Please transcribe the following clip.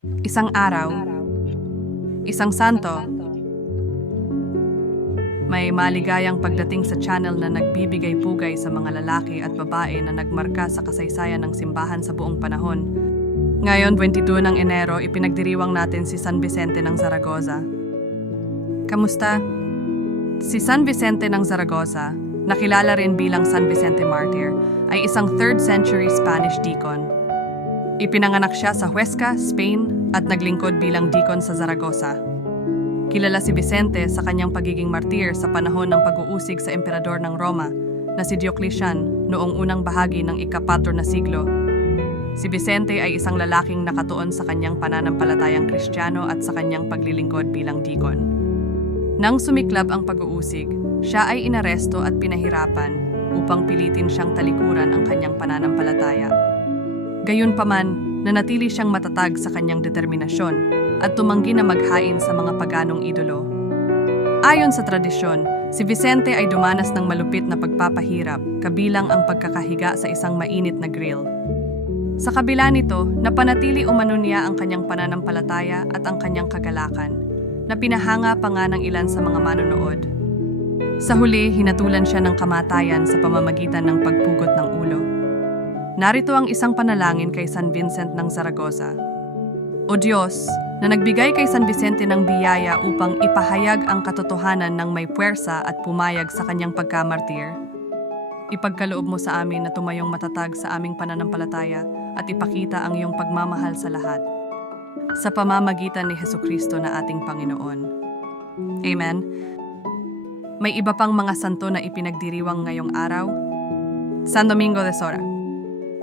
Isang araw, isang santo, may maligayang pagdating sa channel na nagbibigay pugay sa mga lalaki at babae na nagmarka sa kasaysayan ng simbahan sa buong panahon. Ngayon, 22 ng Enero, ipinagdiriwang natin si San Vicente ng Zaragoza. Kamusta? Si San Vicente ng Zaragoza, nakilala rin bilang San Vicente Martyr, ay isang 3rd century Spanish deacon. Ipinanganak siya sa Huesca, Spain, at naglingkod bilang deacon sa Zaragoza. Kilala si Vicente sa kanyang pagiging martir sa panahon ng pag-uusig sa emperador ng Roma na si Diocletian noong unang bahagi ng ikapatro na siglo. Si Vicente ay isang lalaking nakatuon sa kanyang pananampalatayang kristyano at sa kanyang paglilingkod bilang deacon. Nang sumiklab ang pag-uusig, siya ay inaresto at pinahirapan upang pilitin siyang talikuran ang kanyang pananampalataya. Gayunpaman, nanatili siyang matatag sa kanyang determinasyon at tumanggi na maghain sa mga paganong idolo. Ayon sa tradisyon, si Vicente ay dumanas ng malupit na pagpapahirap kabilang ang pagkakahiga sa isang mainit na grill. Sa kabila nito, napanatili umano niya ang kanyang pananampalataya at ang kanyang kagalakan, na pinahanga pa nga ng ilan sa mga manonood. Sa huli, hinatulan siya ng kamatayan sa pamamagitan ng pagpugot ng ulo. Narito ang isang panalangin kay San Vincent ng Zaragoza. O Diyos, na nagbigay kay San Vicente ng biyaya upang ipahayag ang katotohanan ng may puwersa at pumayag sa kanyang pagkamartir. Ipagkaloob mo sa amin na tumayong matatag sa aming pananampalataya at ipakita ang iyong pagmamahal sa lahat. Sa pamamagitan ni Heso Kristo na ating Panginoon. Amen. May iba pang mga santo na ipinagdiriwang ngayong araw. San Domingo de Sora.